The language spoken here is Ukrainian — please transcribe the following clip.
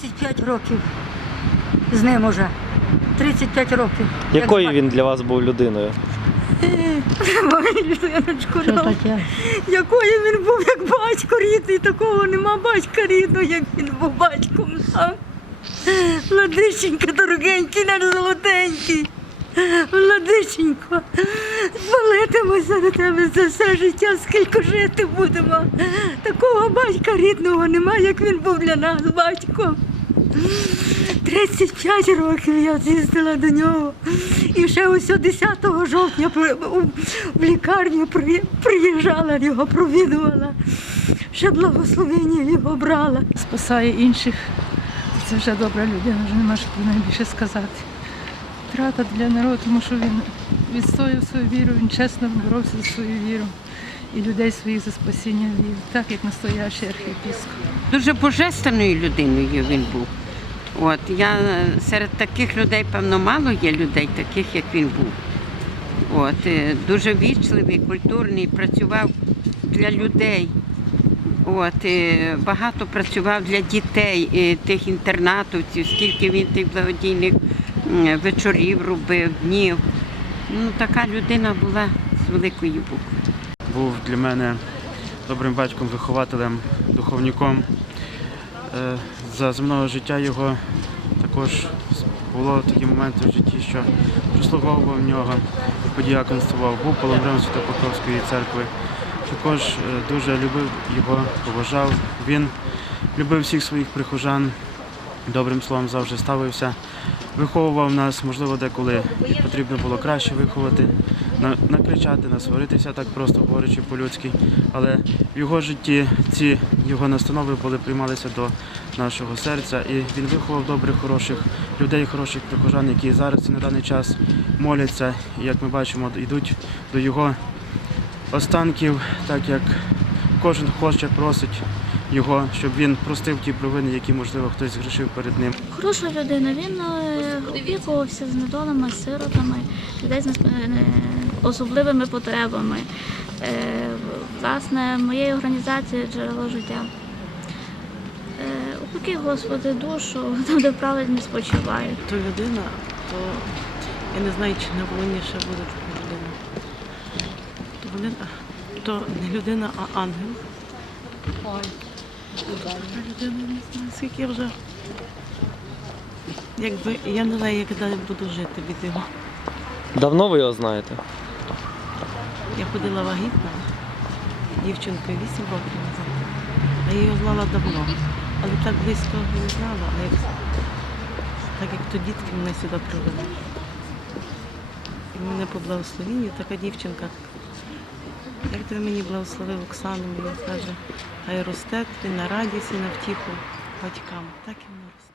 35 років з ним уже. 35 років. Якою він для вас був людиною? Людиночку, ну, якою він був як батько рідний, такого нема батька рідного, як він був батьком сам. Владиченька, дорогенький, наш золотенький. Владиченько, молитимося до тебе за все життя, скільки жити будемо. Такого батька рідного нема, як він був для нас, батьком. 35 років я з'їздила до нього. І ще ось 10 жовтня в лікарню приїжджала, його провідувала. Ще благословення його брала. спасає інших. Це вже добра людина, вже нема що про більше сказати. Трата для народу, тому що він відстояв свою віру, він чесно боровся за свою віру і людей своїх за спасіння вів, так як настоящий архієпископ. Дуже божественною людиною він був. От я серед таких людей, певно, мало є людей, таких як він був. От е, дуже вічливий, культурний, працював для людей. От е, багато працював для дітей, е, тих інтернатовців, скільки він тих благодійних вечорів робив, днів. Ну, така людина була з великої букви. був для мене добрим батьком, вихователем, духовником. Е, За земного життя його також було такі моменти в житті, що прислуговував в нього, подіяконствував, був палагром Святопокровської церкви. Також е, дуже любив його, поважав. Він любив всіх своїх прихожан, добрим словом завжди ставився. Виховував нас, можливо, деколи потрібно було краще виховати, накричати, насваритися, так просто говорячи по-людськи. Але в його житті ці його настанови були приймалися до нашого серця, і він виховав добрих, хороших людей, хороших прихожан, які зараз і на даний час моляться, і як ми бачимо, йдуть до його останків, так як кожен хоче, просить його, щоб він простив ті провини, які, можливо, хтось згрішив перед ним. Хороша людина. Він е, опікувався з недолими сиротами, людей з е, особливими потребами. Е, Власне, моєї організації джерело життя. Упокій, Господи, душу, там, де праведні спочивають. то людина, то я не знаю, чи Волині ще буде така людина. То, то не людина, а ангел. Така людина, не знаю, скільки я вже. Якби я не знаю, як далі буду жити від його. Давно ви його знаєте? Я ходила вагітна, дівчинка 8 років назад. А я його знала давно. Але так близько не знала, а як, так як то дітки мене сюди привели. І мене по благословенню така дівчинка. Як ти мені благословив Оксану, мені каже, хай росте ти на радість і на втіху батькам. Так і воно росте.